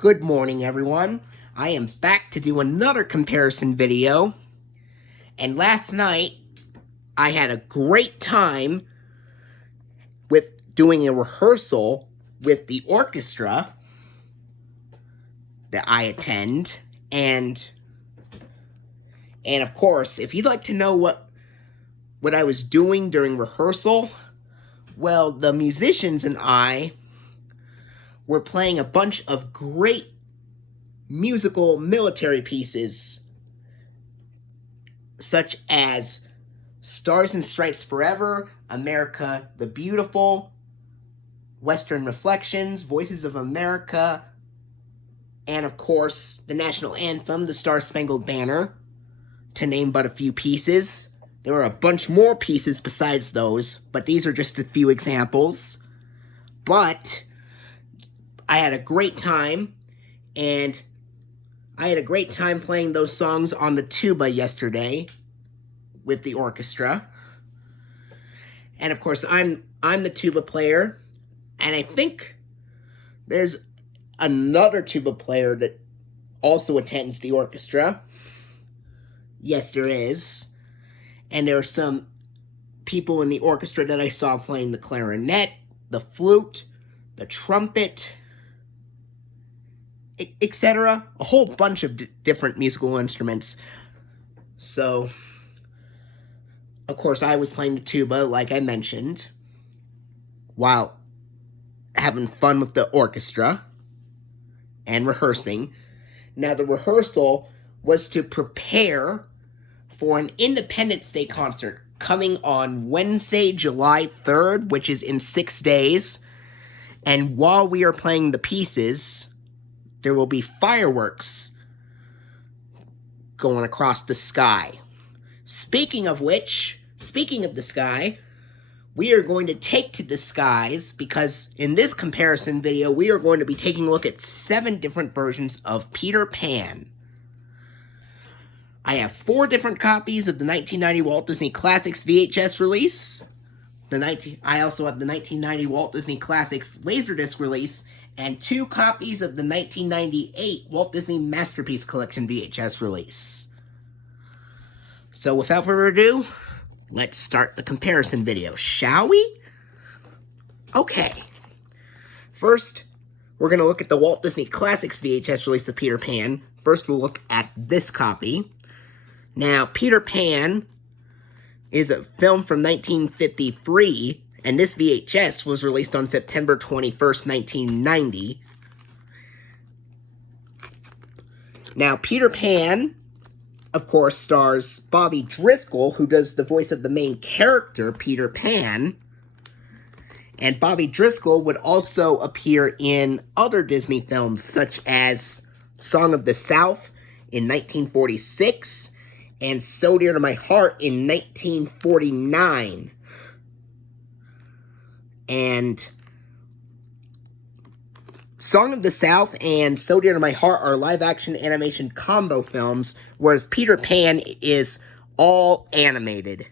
Good morning, everyone. I am back to do another comparison video. And last night, I had a great time with doing a rehearsal with the orchestra that I attend. And of course, if you'd like to know what I was doing during rehearsal, well, the musicians and I were playing a bunch of great musical military pieces, such as Stars and Stripes Forever, America the Beautiful, Western Reflections, Voices of America, and of course, the national anthem, the Star-Spangled Banner, to name but a few pieces. There were a bunch more pieces besides those, but these are just a few examples. But I had a great time, and I had a great time playing those songs on the tuba yesterday with the orchestra. And of course, I'm the tuba player, and I think there's another tuba player that also attends the orchestra. Yes, there is. And there are some people in the orchestra that I saw playing the clarinet, the flute, the trumpet, etc. A whole bunch of different musical instruments. So, of course, I was playing the tuba, like I mentioned, while having fun with the orchestra and rehearsing. Now, the rehearsal was to prepare for an Independence Day concert coming on Wednesday, July 3rd, which is in 6 days. And while we are playing the pieces, there will be fireworks going across the sky. Speaking of which, speaking of the sky, we are going to take to the skies because in this comparison video, we are going to be taking a look at 7 different versions of Peter Pan. I have 4 different copies of the 1990 Walt Disney Classics VHS release. I also have the 1990 Walt Disney Classics Laserdisc release, and 2 copies of the 1998 Walt Disney Masterpiece Collection VHS release. So without further ado, let's start the comparison video, shall we? Okay. First, we're going to look at the Walt Disney Classics VHS release of Peter Pan. First, we'll look at this copy. Now, Peter Pan is a film from 1953, and this VHS was released on September 21st, 1990. Now, Peter Pan, of course, stars Bobby Driscoll, who does the voice of the main character, Peter Pan. And Bobby Driscoll would also appear in other Disney films, such as Song of the South in 1946, and So Dear to My Heart in 1949. And Song of the South and So Dear to My Heart are live-action animation combo films, whereas Peter Pan is all animated.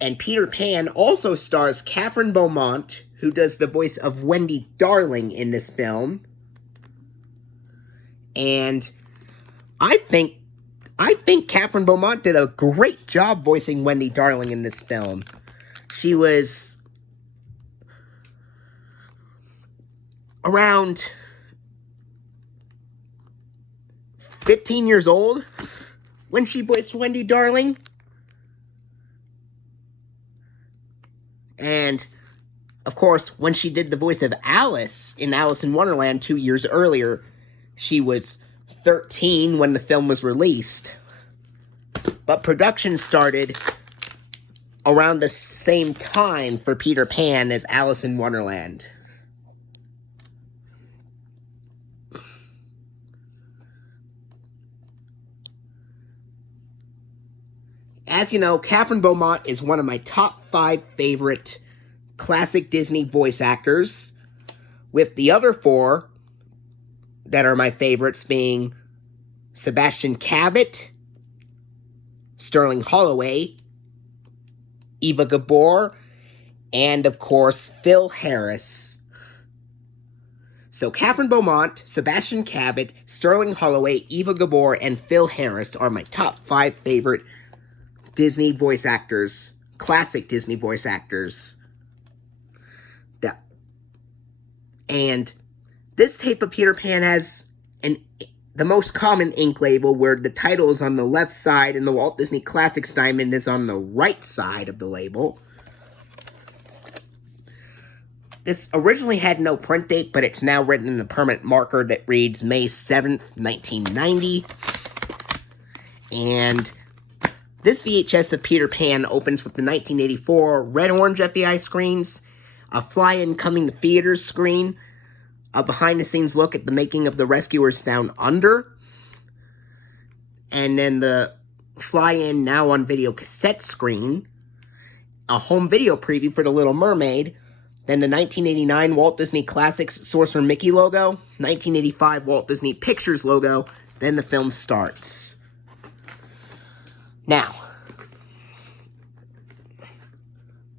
And Peter Pan also stars Catherine Beaumont, who does the voice of Wendy Darling in this film. And I think Catherine Beaumont did a great job voicing Wendy Darling in this film. She was around 15 years old when she voiced Wendy Darling. And, of course, when she did the voice of Alice in Alice in Wonderland 2 years earlier, she was 13 when the film was released. But production started around the same time for Peter Pan as Alice in Wonderland. As you know, Catherine Beaumont is one of my top 5 favorite classic Disney voice actors, with the other 4 that are my favorites being Sebastian Cabot, Sterling Holloway, Eva Gabor, and, of course, Phil Harris. So Catherine Beaumont, Sebastian Cabot, Sterling Holloway, Eva Gabor, and Phil Harris are my top 5 favorite Disney voice actors, classic Disney voice actors. And this tape of Peter Pan has the most common ink label, where the title is on the left side and the Walt Disney Classics diamond is on the right side of the label. This originally had no print date, but it's now written in a permanent marker that reads May 7th, 1990. And this VHS of Peter Pan opens with the 1984 red-orange FBI screens, a fly-in coming to theaters screen, a behind-the-scenes look at the making of The Rescuers Down Under, and then the fly-in now on video cassette screen, a home video preview for The Little Mermaid, then the 1989 Walt Disney Classics Sorcerer Mickey logo, 1985 Walt Disney Pictures logo, then the film starts. Now,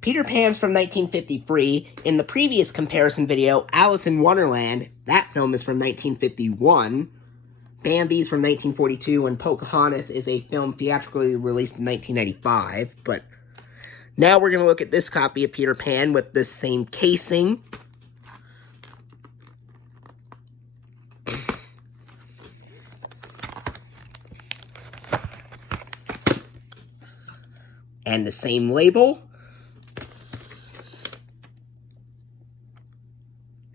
Peter Pan's from 1953. In the previous comparison video, Alice in Wonderland, that film is from 1951. Bambi's from 1942, and Pocahontas is a film theatrically released in 1995. But now we're going to look at this copy of Peter Pan with the same casing. And the same label.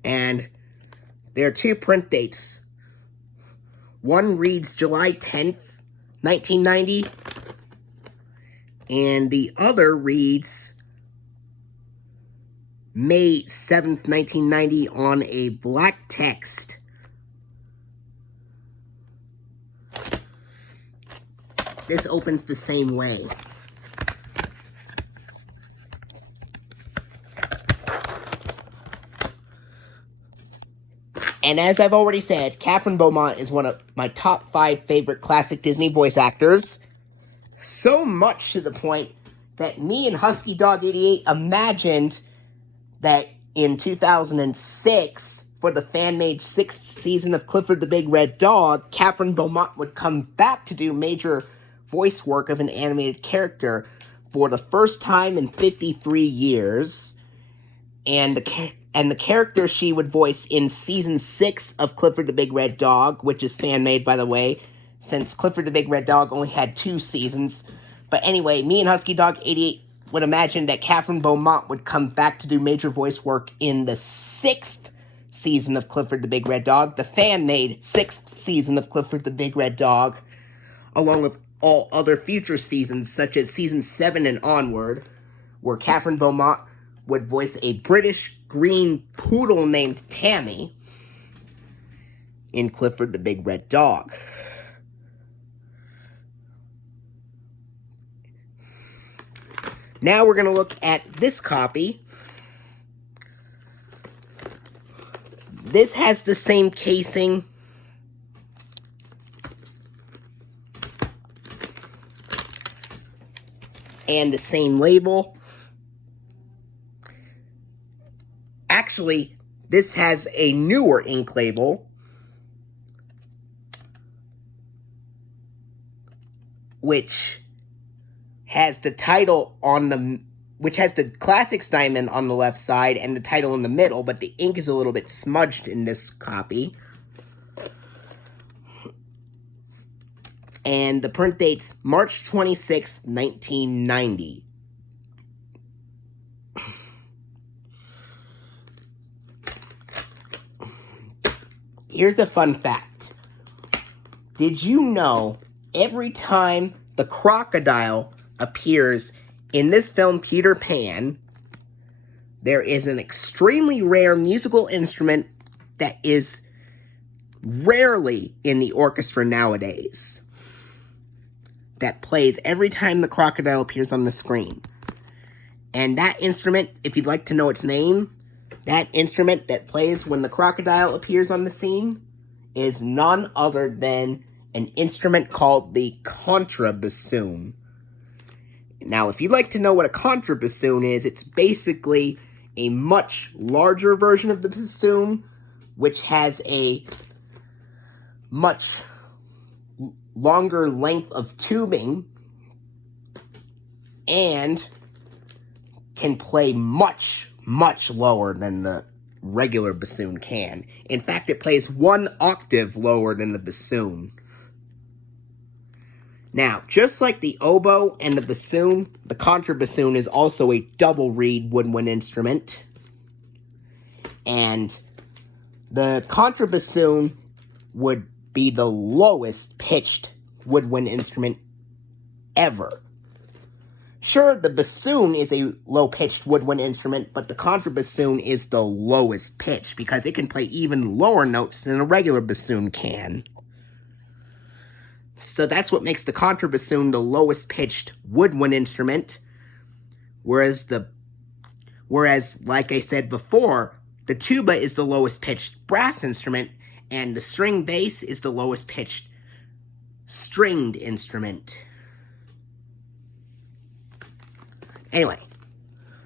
And there are 2 print dates. One reads July 10th, 1990. And the other reads May 7th, 1990 on a black text. This opens the same way. And as I've already said, Catherine Beaumont is one of my top 5 favorite classic Disney voice actors. So much to the point that me and Husky Dog 88 imagined that in 2006, for the fan-made 6th season of Clifford the Big Red Dog, Catherine Beaumont would come back to do major voice work of an animated character for the first time in 53 years. And the character she would voice in Season 6 of Clifford the Big Red Dog, which is fan-made, by the way, since Clifford the Big Red Dog only had 2 seasons. But anyway, me and Husky Dog 88 would imagine that Catherine Beaumont would come back to do major voice work in the 6th season of Clifford the Big Red Dog, the fan-made 6th season of Clifford the Big Red Dog, along with all other future seasons, such as Season 7 and onward, where Catherine Beaumont would voice a British green poodle named Tammy in Clifford the Big Red Dog. Now we're going to look at this copy. This has the same casing. And the same label. Actually, this has a newer ink label, which has the title on the, which has the Classics diamond on the left side and the title in the middle, but the ink is a little bit smudged in this copy. And the print date's March 26, 1990. Here's a fun fact. Did you know every time the crocodile appears in this film, Peter Pan, there is an extremely rare musical instrument that is rarely in the orchestra nowadays, that plays every time the crocodile appears on the screen. And that instrument, if you'd like to know its name, that instrument that plays when the crocodile appears on the scene is none other than an instrument called the contrabassoon. Now, if you'd like to know what a contrabassoon is, it's basically a much larger version of the bassoon, which has a much longer length of tubing and can play much, much lower than the regular bassoon can. In fact, it plays 1 octave lower than the bassoon. Now, just like the oboe and the bassoon, the contrabassoon is also a double reed woodwind instrument. And the contrabassoon would be the lowest pitched woodwind instrument ever. Sure, the bassoon is a low-pitched woodwind instrument, but the contrabassoon is the lowest pitch because it can play even lower notes than a regular bassoon can. So that's what makes the contrabassoon the lowest pitched woodwind instrument, whereas, like I said before, the tuba is the lowest pitched brass instrument, and the string bass is the lowest pitched stringed instrument. Anyway,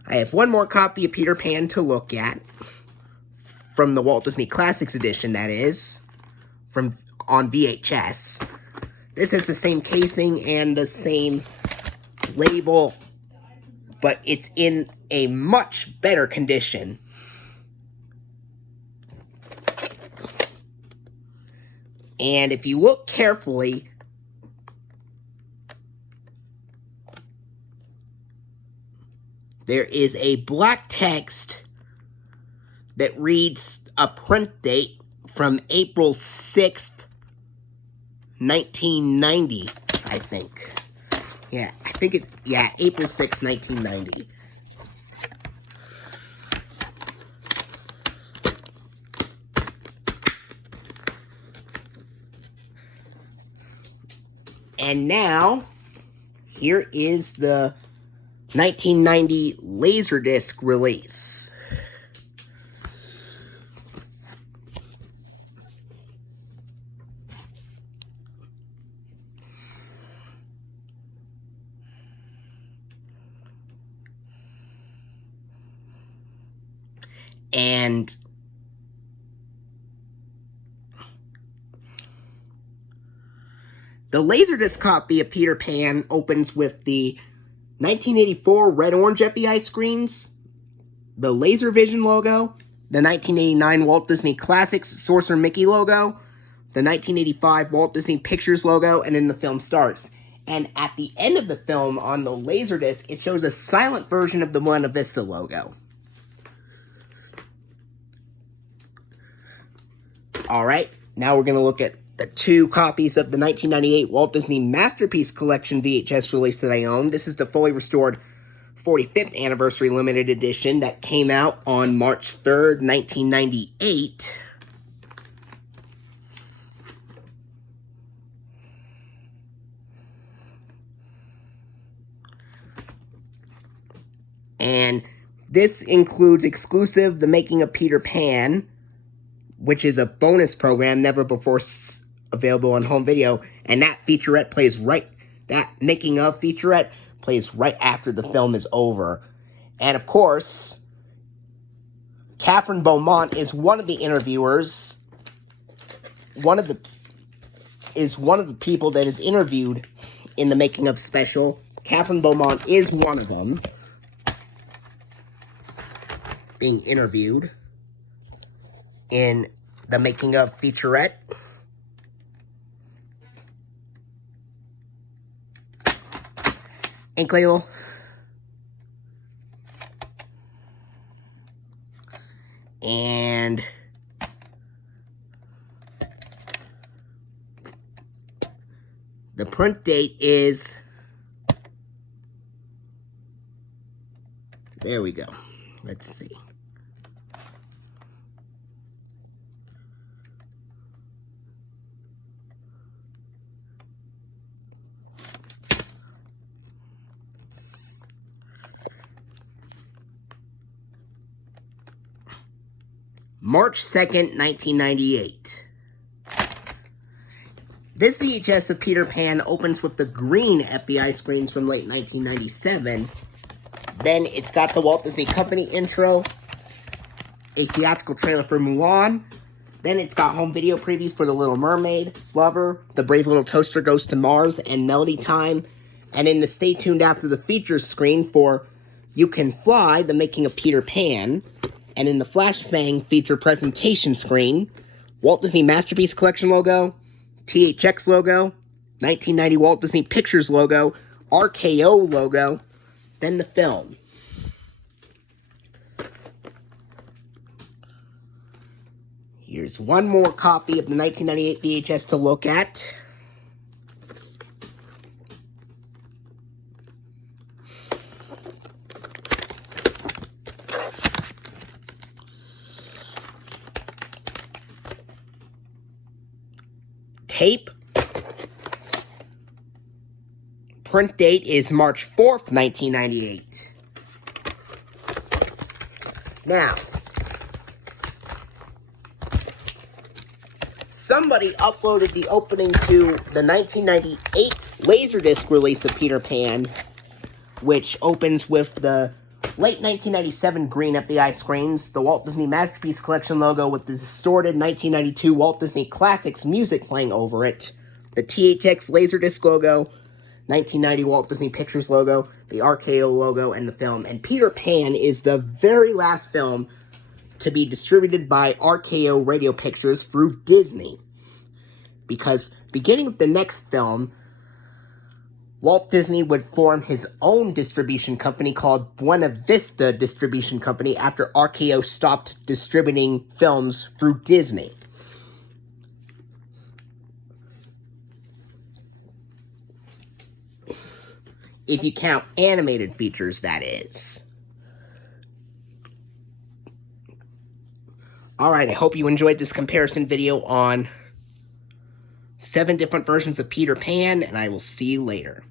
I have one more copy of Peter Pan to look at, from the Walt Disney Classics edition, that is, on VHS. This has the same casing and the same label, but it's in a much better condition. And if you look carefully, there is a black text that reads a print date from April 6th, 1990, I think. Yeah, I think it's, April 6th, 1990. And now, here is the 1990 Laserdisc release. And the Laserdisc copy of Peter Pan opens with the 1984 red-orange FEI screens, the LaserVision logo, the 1989 Walt Disney Classics Sorcerer Mickey logo, the 1985 Walt Disney Pictures logo, and then the film starts. And at the end of the film, on the Laserdisc, it shows a silent version of the Buena Vista logo. Alright, now we're going to look at the 2 copies of the 1998 Walt Disney Masterpiece Collection VHS release that I own. This is the fully restored 45th Anniversary Limited Edition that came out on March 3rd, 1998. And this includes exclusive The Making of Peter Pan, which is a bonus program never before available on home video, and that featurette plays that making of featurette plays right after the film is over. And of course, Catherine Beaumont is one of the interviewers, one of the people that is interviewed in the making of special. Catherine Beaumont is one of them being interviewed in the making of featurette. Ink label. And the print date is, there we go. Let's see. March 2nd, 1998. This VHS of Peter Pan opens with the green FBI screens from late 1997. Then it's got the Walt Disney Company intro, a theatrical trailer for Mulan. Then it's got home video previews for The Little Mermaid, Flubber, The Brave Little Toaster Goes to Mars, and Melody Time. And in the Stay Tuned After the Features screen for You Can Fly, The Making of Peter Pan. And in the Flashbang feature presentation screen, Walt Disney Masterpiece Collection logo, THX logo, 1990 Walt Disney Pictures logo, RKO logo, then the film. Here's one more copy of the 1998 VHS to look at. Tape. Print date is March 4th, 1998. Now, somebody uploaded the opening to the 1998 Laserdisc release of Peter Pan, which opens with the late 1997 green FBI screens, the Walt Disney Masterpiece Collection logo with the distorted 1992 Walt Disney Classics music playing over it, the THX Laserdisc logo, 1990 Walt Disney Pictures logo, the RKO logo, and the film. And Peter Pan is the very last film to be distributed by RKO Radio Pictures through Disney. Because beginning with the next film, Walt Disney would form his own distribution company called Buena Vista Distribution Company after RKO stopped distributing films through Disney. If you count animated features, that is. Alright, I hope you enjoyed this comparison video on 7 different versions of Peter Pan, and I will see you later.